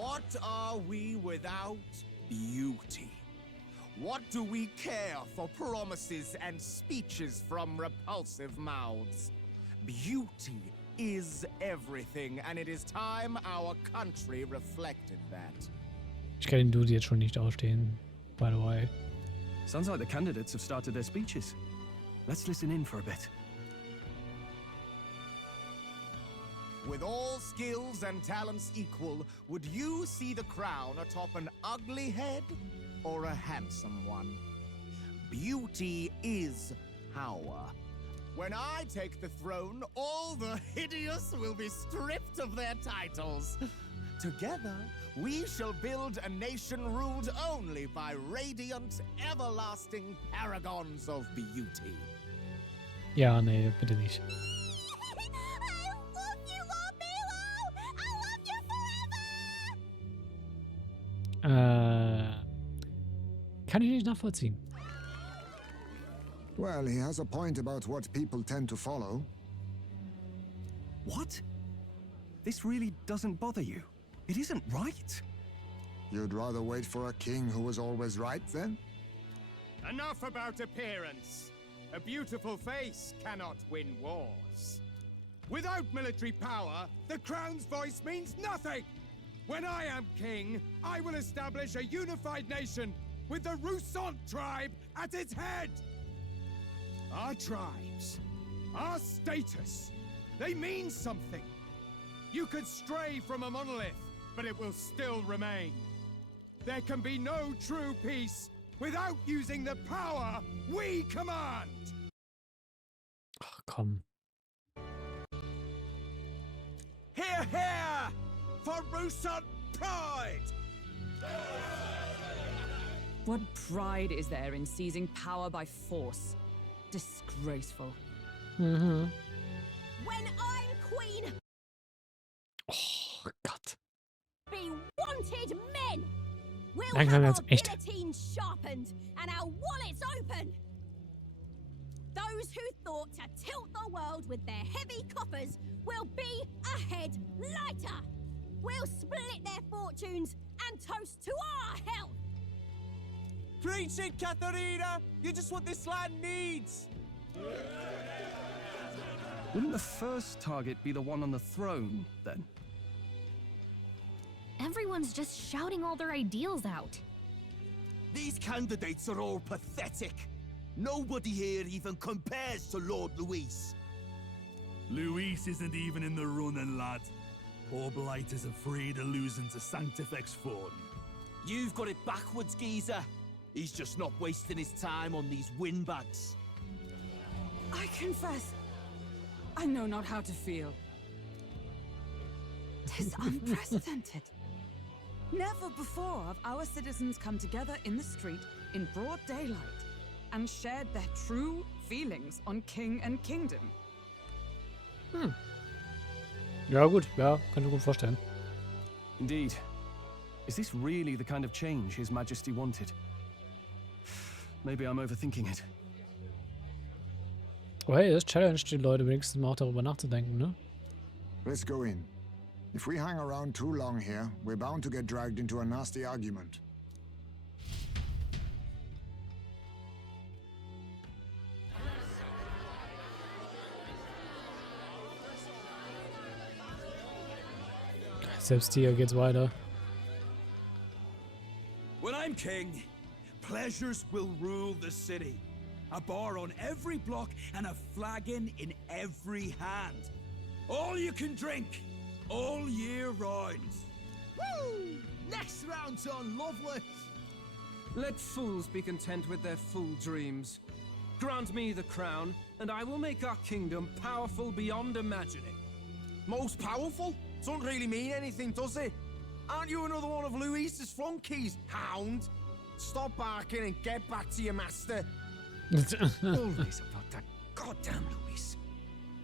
What are we without beauty? What do we care for promises and speeches from repulsive mouths? Beauty is everything, and it is time our country reflected that. Ich kann den Dude jetzt schon nicht ausstehen, by the way. Sounds like the candidates have started their speeches. Let's listen in for a bit. With all skills and talents equal, would you see the crown atop an ugly head or a handsome one? Beauty is power. When I take the throne, all the hideous will be stripped of their titles. Together, we shall build a nation ruled only by radiant, everlasting paragons of beauty. Ja, nee, bitte nicht. Kann ich nicht nachvollziehen. Well, he has a point about what people tend to follow. What? This really doesn't bother you? It isn't right. You'd rather wait for a king who was always right, then? Enough about appearance. A beautiful face cannot win wars. Without military power, the crown's voice means nothing. When I am king, I will establish a unified nation with the Roussant tribe at its head. Our tribes, our status, they mean something. You could stray from a monolith, but it will still remain. There can be no true peace without using the power we command. Ach, komm. Hear, hear! For Roussant pride! What pride is there in seizing power by force? Disgraceful. Mhm. When I'm queen, Oh Gott. be wanted men. We'll Langsam have wird's our echt. guillotines sharpened and our wallets open. Those who thought to tilt the world with their heavy coffers will be a head lighter. We'll split their fortunes and toast to our health. Preach it, Katharina! You're just what this land needs! Wouldn't the first target be the one on the throne, then? Everyone's just shouting all their ideals out. These candidates are all pathetic. Nobody here even compares to Lord Luis. Luis isn't even in the running, lad. Poor Blight is afraid of losing to Sanctifex Ford. You've got it backwards, geezer. He's just not wasting his time on these windbags. I confess, I know not how to feel. 'Tis unprecedented. Never before have our citizens come together in the street in broad daylight and shared their true feelings on king and kingdom. Ja gut, ja, kann ich mir gut vorstellen. Indeed. Is this really the kind of change His Majesty wanted? Maybe I'm overthinking it. Oh hey, das challenged die Leute wenigstens mal auch darüber nachzudenken, ne? Let's go in. If we hang around too long here, we're bound to get dragged into a nasty argument. Selbst hier geht's weiter. When I'm king, pleasures will rule the city. A bar on every block and a flagon in every hand. All you can drink, all year round. Woo! Next round's on, lovely. Let fools be content with their fool dreams. Grant me the crown, and I will make our kingdom powerful beyond imagining. Most powerful? Doesn't really mean anything, does it? Aren't you another one of Luis's flunkies, hound? Stop barking and get back to your master. Always about that goddamn Luis.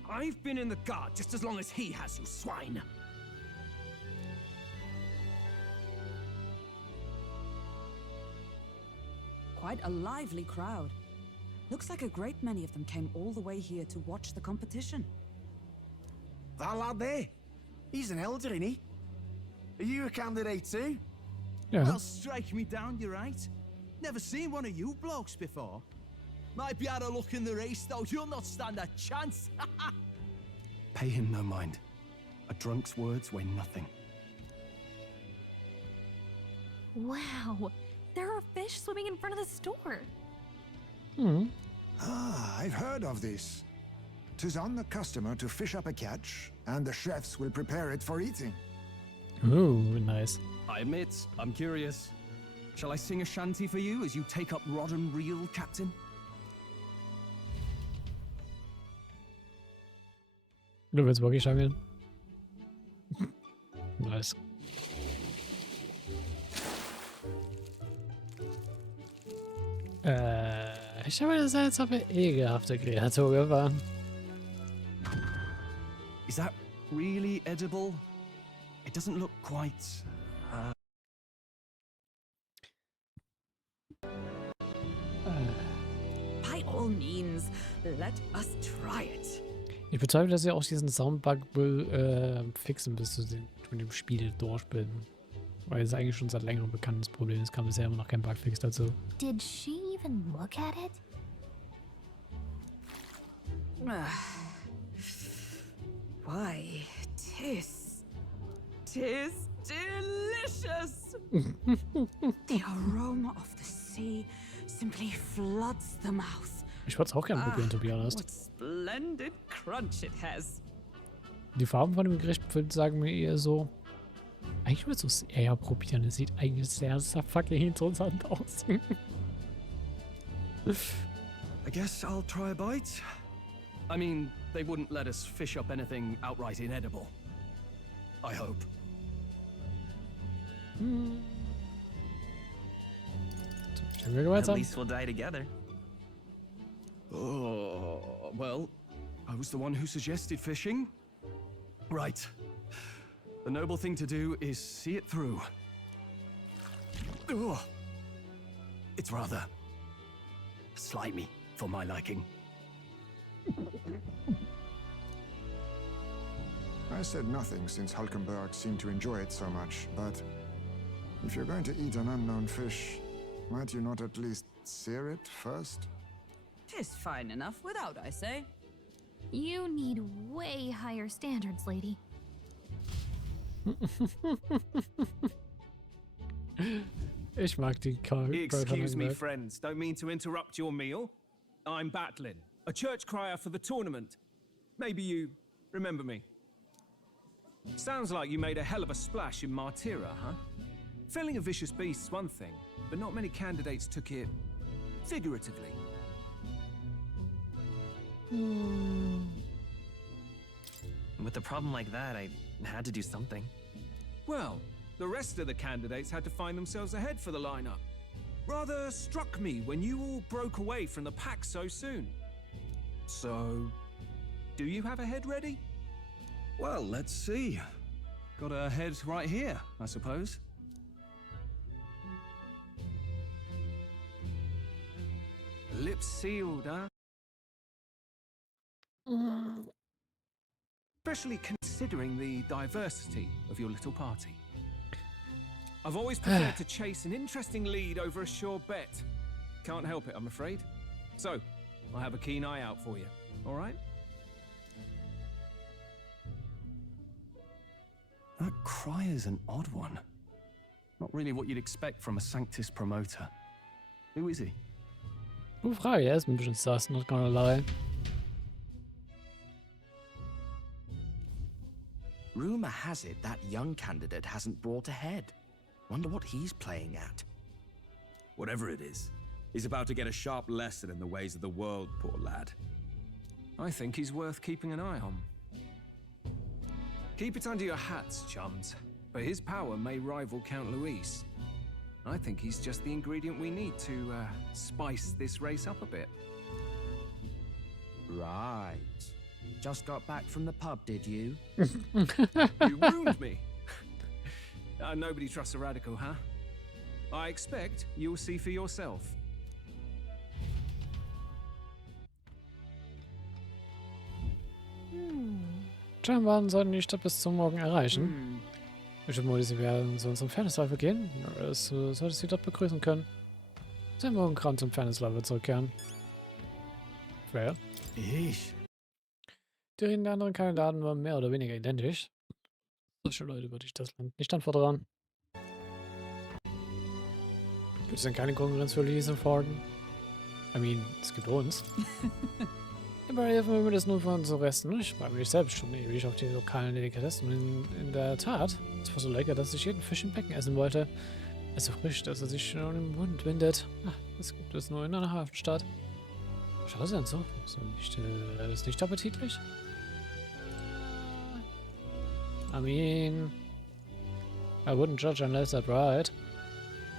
I've been in the guard just as long as he has, you swine. Quite a lively crowd. Looks like a great many of them came all the way here to watch the competition. That lad there, he's an elder, isn't he? Are you a candidate too? Ja. Well, strike me down, you're right. Never seen one of you blokes before. Might be out of luck in the race, though. You'll not stand a chance. Pay him no mind. A drunk's words weigh nothing. Wow, there are fish swimming in front of the store. Ah, I've heard of this. 'Tis on the customer to fish up a catch, and the chefs will prepare it for eating. Ooh, nice. I admit, I'm curious. Shall I sing a shanty for you as you take up rod and reel, Captain? Du willst wirklich angeln? Nice. Ich habe eine seltsame, ekelhafte Kreatur gefahren. Is that really edible? It doesn't look quite... By all means, let us try it. Ich bezweifle, dass sie auch diesen Soundbug fixen, bis zu dem Spiel durchbilden. Weil es eigentlich schon seit längerem bekanntes Problem ist, kam bisher immer noch kein Bugfix dazu. Did she even look at it? Why, tis delicious. The aroma of the sea simply floods the mouth. Ich würde es auch gerne probieren, to be honest. What splendid crunch it has. Die Farben von dem Gericht sagen mir eher so. Eigentlich würde ich es eher probieren. Es sieht eigentlich sehr, sehr fucking interessant aus. I guess I'll try a bite. I mean, they wouldn't let us fish up anything outright inedible. I hope. At least we'll die together. Oh, well, I was the one who suggested fishing. Right. The noble thing to do is see it through. Ugh. It's rather slimy for my liking. I said nothing since Hulkenberg seemed to enjoy it so much, but if you're going to eat an unknown fish, might you not at least sear it first? 'Tis fine enough without, I say. You need way higher standards, lady. Ich mag die Excuse me, friends. Don't mean to interrupt your meal. I'm Batlin, a church crier for the tournament. Maybe you remember me. Sounds like you made a hell of a splash in Martyra, huh? Felling a vicious beast's one thing, but not many candidates took it figuratively. With a problem like that, I had to do something. Well, the rest of the candidates had to find themselves ahead for the lineup. Rather struck me when you all broke away from the pack so soon. So, do you have a head ready? Well, let's see. Got a head right here, I suppose. Lips sealed, huh? Especially considering the diversity of your little party. I've always preferred to chase an interesting lead over a sure bet. Can't help it, I'm afraid. So, I'll have a keen eye out for you, all right? That crier's an odd one. Not really what you'd expect from a Sanctus promoter. Who is he? Gute Frage, er ist ein bisschen sus, not gonna lie. Rumor has it that young candidate hasn't brought ahead. Wonder what he's playing at. Whatever it is, he's about to get a sharp lesson in the ways of the world, poor lad. I think he's worth keeping an eye on. Keep it under your hats, chums, but his power may rival Count Luis. I think he's just the ingredient we need to spice this race up a bit. Right. Just got back from the pub, did you? You ruined me. Nobody trusts a radical, huh? I expect you'll see for yourself. Scheinbar sollten die Stadt bis zum Morgen erreichen. Ich würde mal, sie werden zu unserem Fairness-Level gehen. Das solltest du dort begrüßen können. Sein morgen Kram zum Fairness-Level zurückkehren. Fair. Ich. Die Reden der anderen Kandidaten waren mehr oder weniger identisch. Solche Leute würde ich das Land nicht anfordern. Gibt es denn keine Konkurrenz für Lisa Forden? I mean, es gibt uns. Aber helfen wir mir das nur von so Resten. Ich frage mich selbst schon ewig auf die lokalen Delikatessen. In der Tat, es war so lecker, dass ich jeden Fisch im Becken essen wollte. Es ist so frisch, dass er sich schon im Mund windet. Das gibt es nur in einer Hafenstadt. Schau das an, so. Ist nicht appetitlich? I mean, I wouldn't judge unless I tried.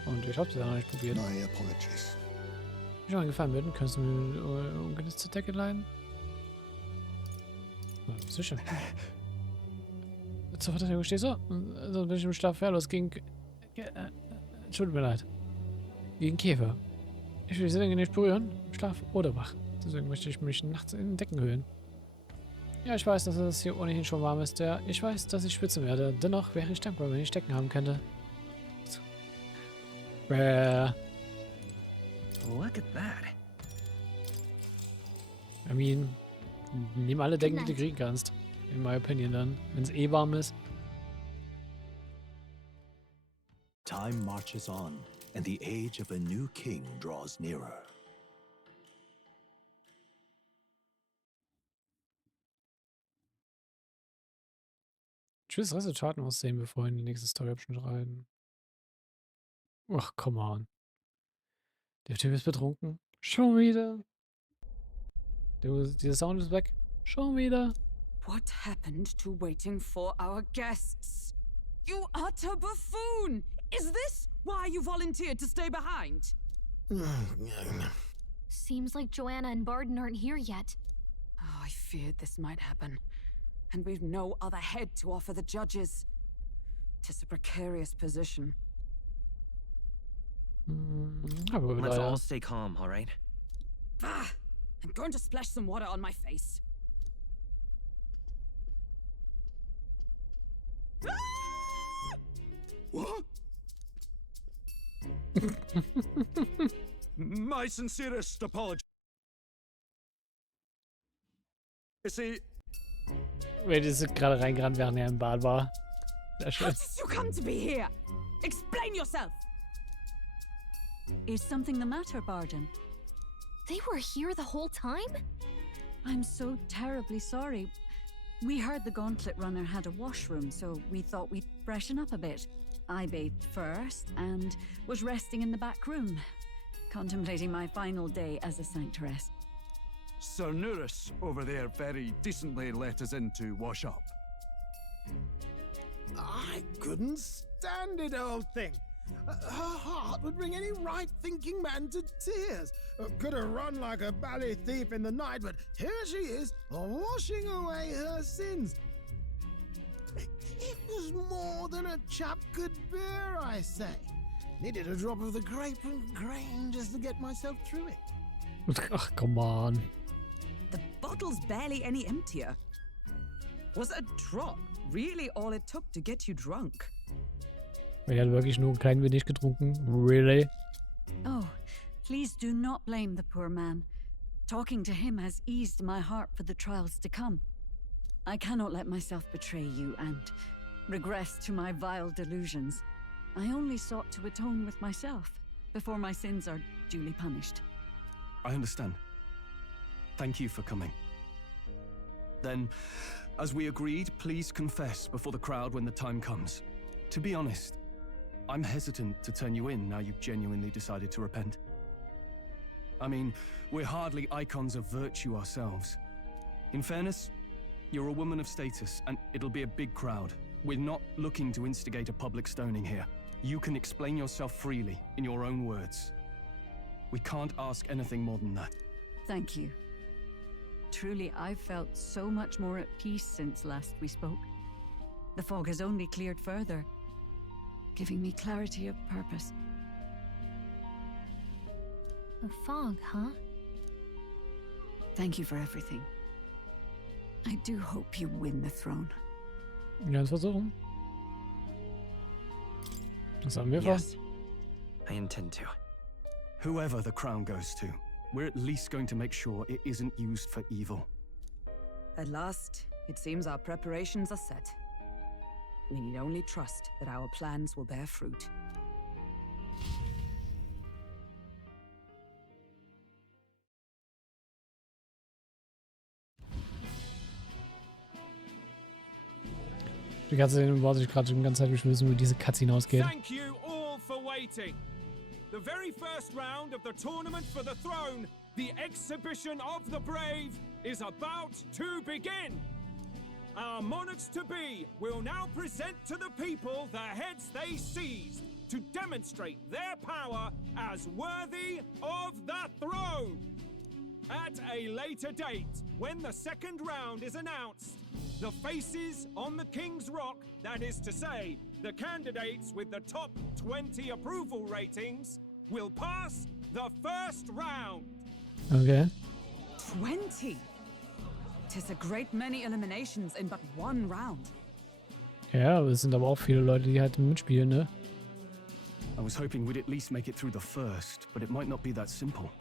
Und ich hab's ja noch nicht probiert. My apologies. Wenn ich mal gefallen bin, kannst du mir ungenützte Decke leihen? Ja, sicher. Zur Verteidigung stehst du? Sonst bin ich im Schlaf wehrlos gegen... Tut mir leid. Gegen Käfer. Ich will diese Dinge nicht berühren, Schlaf oder wach. Deswegen möchte ich mich nachts in Decken hüllen. Ja, ich weiß, dass es hier ohnehin schon warm ist. Ja, ich weiß, dass ich schwitzen werde. Dennoch wäre ich dankbar, wenn ich Decken haben könnte. Look at that. I mean, nimm alle Decken, die du kriegen kannst. In my opinion dann. Wenn es eh warm ist. Time marches on, and the age of a new king draws nearer. Ich will das Resultat noch aussehen, bevor wir in die nächste Story-Abschnitt rein. Ach, come on. Der Typ ist betrunken. Schon wieder. Dieser Sound ist weg. Schon wieder. What happened to waiting for our guests? You utter buffoon! Is this why you volunteered to stay behind? Seems like Joanna and Barden aren't here yet. Oh, I feared this might happen. And we've no other head to offer the judges. 'Tis a precarious position. Let's all stay calm, all right? Ah! I'm going to splash some water on my face. What? My sincerest apology. You see... Wer die sind gerade reingerannt, während er im Bad war. Sehr schön. How did you come to be here? Explain yourself! Is something the matter, Barden? They were here the whole time? I'm so terribly sorry. We heard the gauntlet runner had a washroom, so we thought we'd freshen up a bit. I bathed first and was resting in the back room, contemplating my final day as a sanctoress. Sir Nuris over there very decently let us in to wash up. I couldn't stand it, old thing. Her heart would bring any right-thinking man to tears. Could have run like a bally thief in the night, but here she is, washing away her sins. It was more than a chap could bear, I say. Needed a drop of the grape and grain just to get myself through it. Ach, come on. The bottle's barely any emptier. Was a drop really all it took to get you drunk? Er hat wirklich nur ein klein wenig getrunken. Really? Oh, please do not blame the poor man. Talking to him has eased my heart for the trials to come. I cannot let myself betray you and regress to my vile delusions. I only sought to atone with myself before my sins are duly punished. I understand. Thank you for coming. Then, as we agreed, please confess before the crowd when the time comes. To be honest, I'm hesitant to turn you in now you've genuinely decided to repent. I mean, we're hardly icons of virtue ourselves. In fairness, you're a woman of status, and it'll be a big crowd. We're not looking to instigate a public stoning here. You can explain yourself freely, in your own words. We can't ask anything more than that. Thank you. Truly, I've felt so much more at peace since last we spoke. The fog has only cleared further, giving me clarity of purpose. A fog, huh? Thank you for everything. I do hope you win the throne. Ja, das versuchen. Was haben wir vor? Yes, I intend to. Whoever the crown goes to, we're at least going to make sure it isn't used for evil. At last, it seems our preparations are set. We need only trust that our plans will bear fruit. Die ganze Zeit wollte ich gerade die ganze Zeit wissen, wie diese Cutscene ausgeht. Thank you all for waiting. The very first round of the tournament for the throne, the exhibition of the brave, is about to begin. Our monarchs-to-be will now present to the people the heads they seized to demonstrate their power as worthy of the throne. At a later date, when the second round is announced, the faces on the King's Rock, that is to say, the candidates with the top 20 approval ratings, will pass the first round. Okay. 20? 'Tis a great many eliminations in but one round. Ja, es sind aber auch viele Leute, die halt mitspielen, ne? I was hoping we'd at least make it through the first, but it might not be that simple.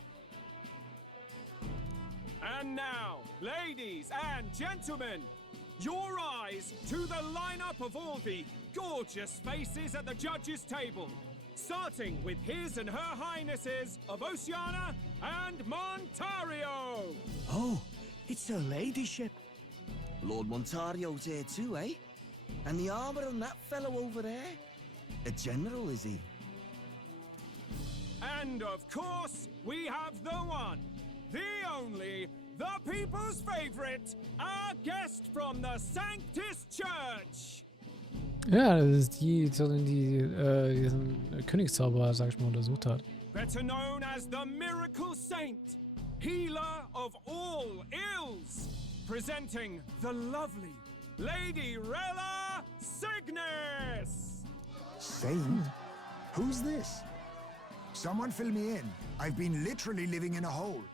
And now, ladies and gentlemen, your eyes to the lineup of all the gorgeous faces at the judges' table, starting with His and Her Highnesses of Oceania and Montario. Oh, it's her ladyship. Lord Montario's here too, eh? And the armor on that fellow over there? A general, is he? And of course, we have the one, the only, the people's favorite, our guest from the Sanctus Church. Ja, das ist die diesen Königszauber, sag ich mal, untersucht hat. Better known as the Miracle Saint, healer of all ills, presenting the lovely Lady Rella Cygnus. Saint? Who's this? Someone fill me in. I've been literally living in a hole.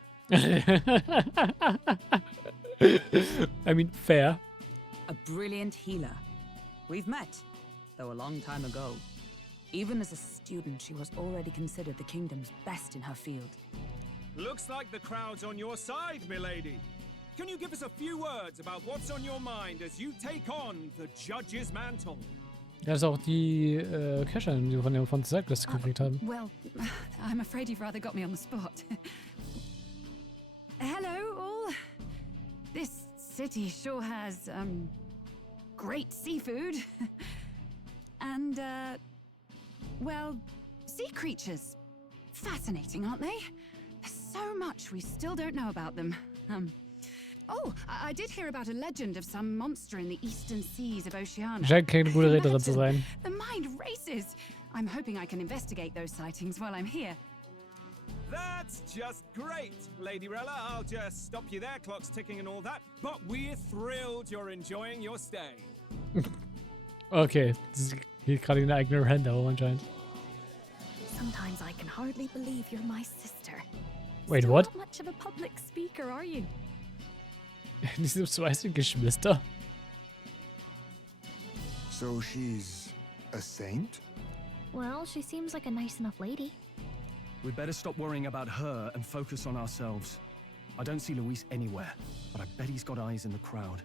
I mean, fair. A brilliant healer. We've met, though a long time ago. Even as a student, she was already considered the kingdom's best in her field. Looks like the crowd's on your side, milady. Can you give us a few words about what's on your mind as you take on the judge's mantle? Das ist auch die Cacherin, die wir von Cygnus gekriegt haben. Well, I'm afraid you've rather got me on the spot. Hello, all. This city sure has, great seafood. And, well, sea creatures. Fascinating, aren't they? There's so much we still don't know about them. Oh, I did hear about a legend of some monster in the eastern seas of Oceania. Scheint keine gute Rednerin zu sein. The mind races. I'm hoping I can investigate those sightings while I'm here. That's just great, Lady Rella. I'll just stop you there, clock's ticking and all that. But we're thrilled you're enjoying your stay. Okay, sie geht gerade in eine eigene Rand auf anscheinend. Sometimes I can hardly believe you're my sister. Wait, Still what? Not much of a public speaker, are you? Diese zwei sind Geschwister. So she's a saint? Well, she seems like a nice enough lady. We'd better stop worrying about her and focus on ourselves. I don't see Luis anywhere, but I bet he's got eyes in the crowd.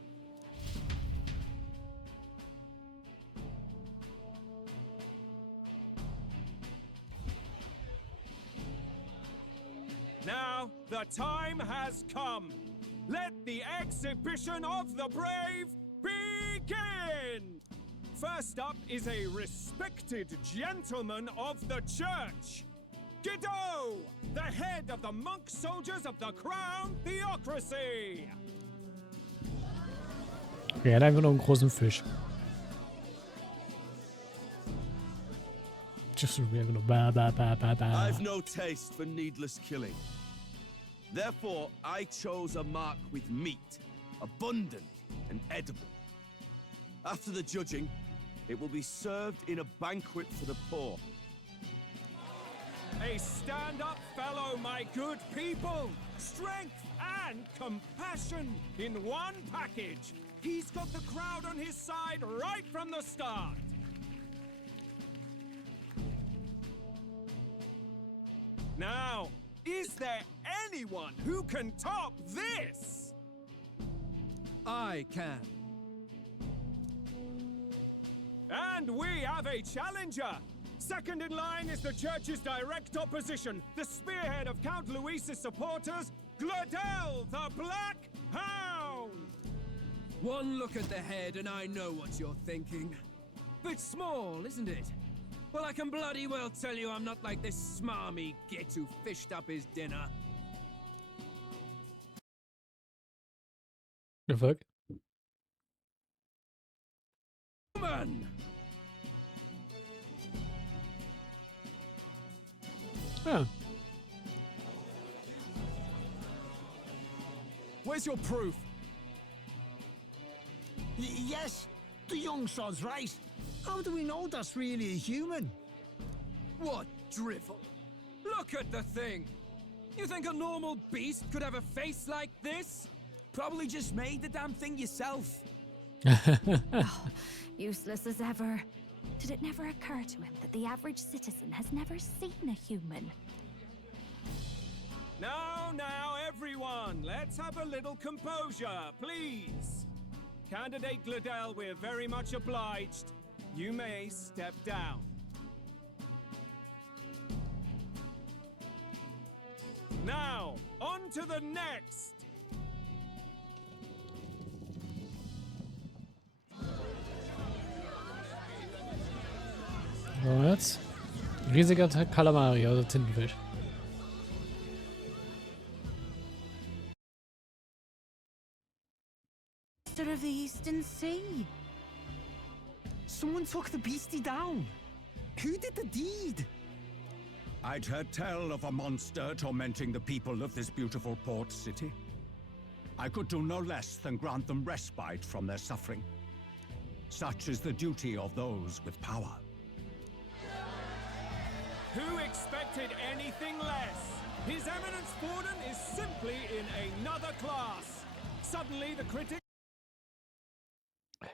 Now, the time has come. Let the exhibition of the brave begin! First up is a respected gentleman of the church. Guido, the head of the monk soldiers of the Crown Theocracy. Er hat einfach nur einen großen Fisch. Just ba ba ba ba ba. I've no taste for needless killing. Therefore, I chose a mark with meat, abundant and edible. After the judging, it will be served in a banquet for the poor. A stand-up fellow, my good people. Strength and compassion in one package. He's got the crowd on his side right from the start. Now, is there anyone who can top this? I can. And we have a challenger! Second in line is the church's direct opposition, the spearhead of Count Luis's supporters, Gladel the Black Hound! One look at the head and I know what you're thinking. Bit small, isn't it? Well, I can bloody well tell you I'm not like this smarmy git who fished up his dinner. The fuck? Woman! Yeah. Where's your proof? Yes, the young sod's right. How do we know that's really a human? What drivel? Look at the thing! You think a normal beast could have a face like this? Probably just made the damn thing yourself. Oh, useless as ever. Did it never occur to him that the average citizen has never seen a human? Now, everyone, let's have a little composure, please. Candidate Gladel, we're very much obliged. You may step down. Now, on to the next. So, jetzt. Riesiger Kalamari, also Tintenfisch. Of the Eastern Sea. Someone took the beastie down. Who did the deed? I'd heard tell of a monster tormenting the people of this beautiful port city. I could do no less than grant them respite from their suffering. Such is the duty of those with power. Who expected anything less? His Eminence Borden is simply in another class. Suddenly the critics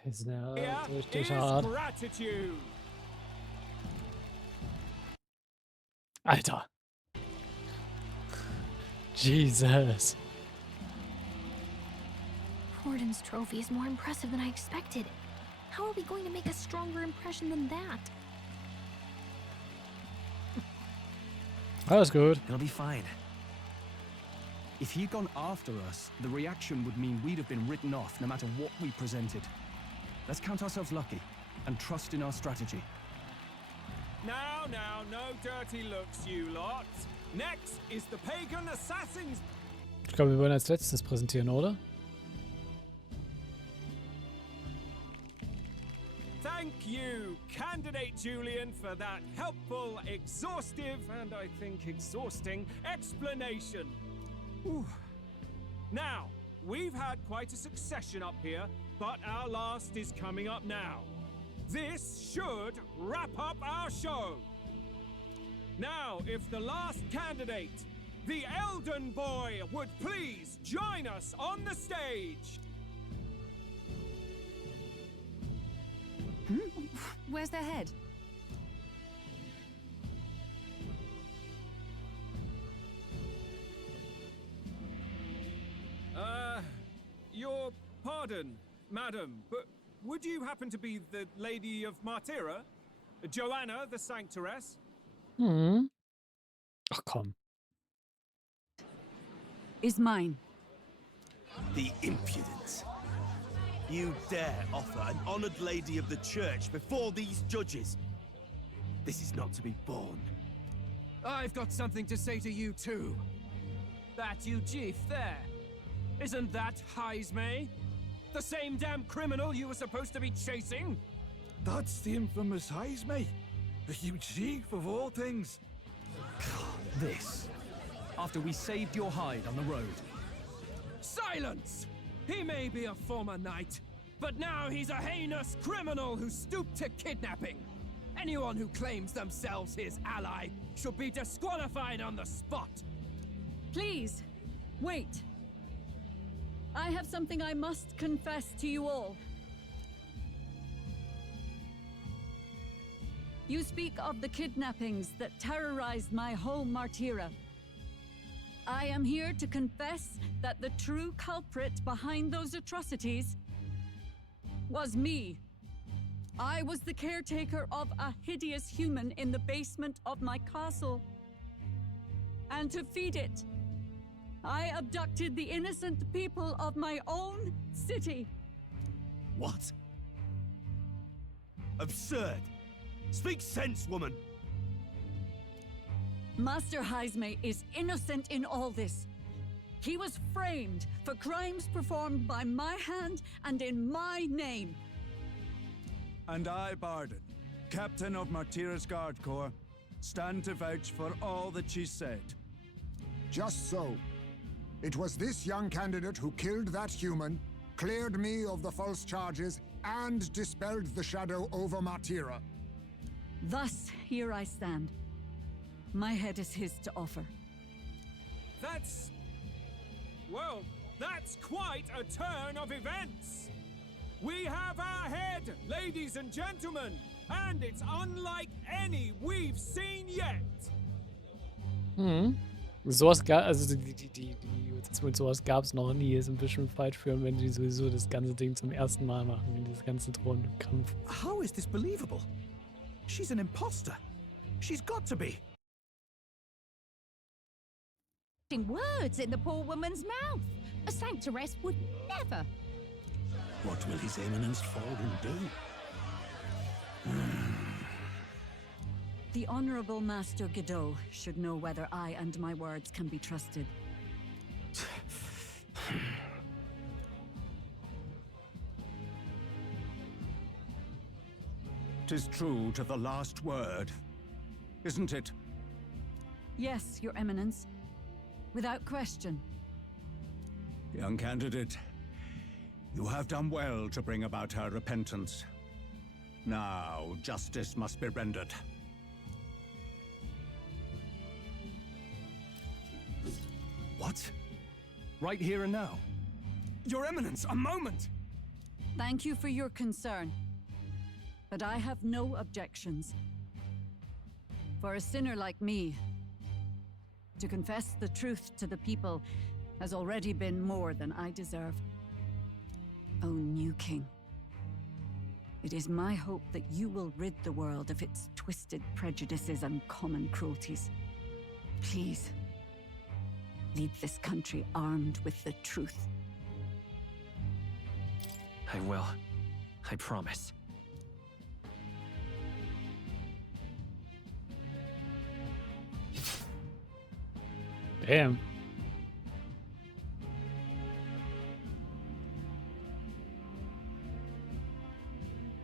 Ist ja here richtig is hart. gratitude. Alter. Jesus. Borden's trophy is more impressive than I expected. How are we going to make a stronger impression than that? Alles gut. It'll be fine. If he'd gone after us, the reaction would mean we'd have been written off no matter what we presented. Let's count ourselves lucky and trust in our strategy. Now, no dirty looks, you lot. Next is the pagan assassins. Ich glaube, wir wollen als letztes präsentieren, oder? Thank you, Candidate Julian, for that helpful, exhaustive, and I think exhausting explanation. Ooh. Now, we've had quite a succession up here, but our last is coming up now. This should wrap up our show. Now, if the last candidate, the Elden Boy, would please join us on the stage. Where's their head? Your pardon, madam, but would you happen to be the Lady of Martyra? Joanna, the Sanctoress? Ach komm. Is mine. The impudence. You dare offer an honored lady of the church before these judges? This is not to be borne. I've got something to say to you too. That you chief there. Isn't that Heismay? The same damn criminal you were supposed to be chasing? That's the infamous Heismay. The huge chief of all things. This. After we saved your hide on the road. Silence! He may be a former knight, but now he's a heinous criminal who stooped to kidnapping. Anyone who claims themselves his ally should be disqualified on the spot. Please, wait. I have something I must confess to you all. You speak of the kidnappings that terrorized my home, Martira. I am here to confess that the true culprit behind those atrocities was me. I was the caretaker of a hideous human in the basement of my castle. And to feed it, I abducted the innocent people of my own city. What? Absurd! Speak sense, woman! Master Heisme is innocent in all this. He was framed for crimes performed by my hand and in my name. And I, Barden, captain of Martira's Guard Corps, stand to vouch for all that she said. Just so. It was this young candidate who killed that human, cleared me of the false charges, and dispelled the shadow over Martira. Thus, here I stand. My head is his to offer. That's... well, that's quite a turn of events. We have our head, ladies and gentlemen, and it's unlike any we've seen yet. Sowas gab, also mit sowas gab es noch nie. Ist ein bisschen falsch für, wenn die sowieso das ganze Ding zum ersten Mal machen, dieses ganze Thronkampf. How is this believable? She's an imposter. She's got to be. Words in the poor woman's mouth. A sanctoress would never. What will His Eminence Falden do? The Honorable Master Godot should know whether I and my words can be trusted. 'Tis true to the last word, isn't it? Yes, Your Eminence. Without question. Young candidate, you have done well to bring about her repentance. Now, justice must be rendered. What? Right here and now? Your Eminence, a moment! Thank you for your concern. But I have no objections. For a sinner like me, to confess the truth to the people has already been more than I deserve. O new king, it is my hope that you will rid the world of its twisted prejudices and common cruelties. Please, lead this country armed with the truth. I will. I promise. Damn.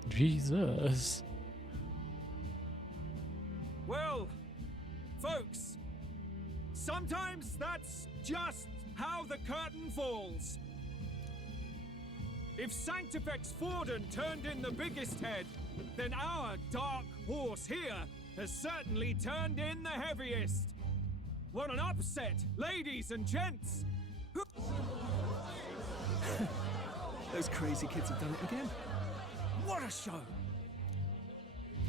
Jesus. Well, folks, sometimes that's just how the curtain falls. If Sanctifex Forden turned in the biggest head, then our dark horse here has certainly turned in the heaviest. What an upset, ladies and gents! Those crazy kids have done it again. What a show!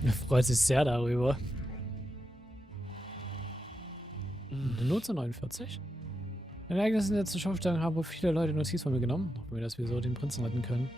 Er freut sich sehr darüber. Nur zu 49. Ein Ereignis in der letzten Schaustellung haben wohl viele Leute Notiz von mir genommen. Hoffen wir, dass wir so den Prinzen retten können.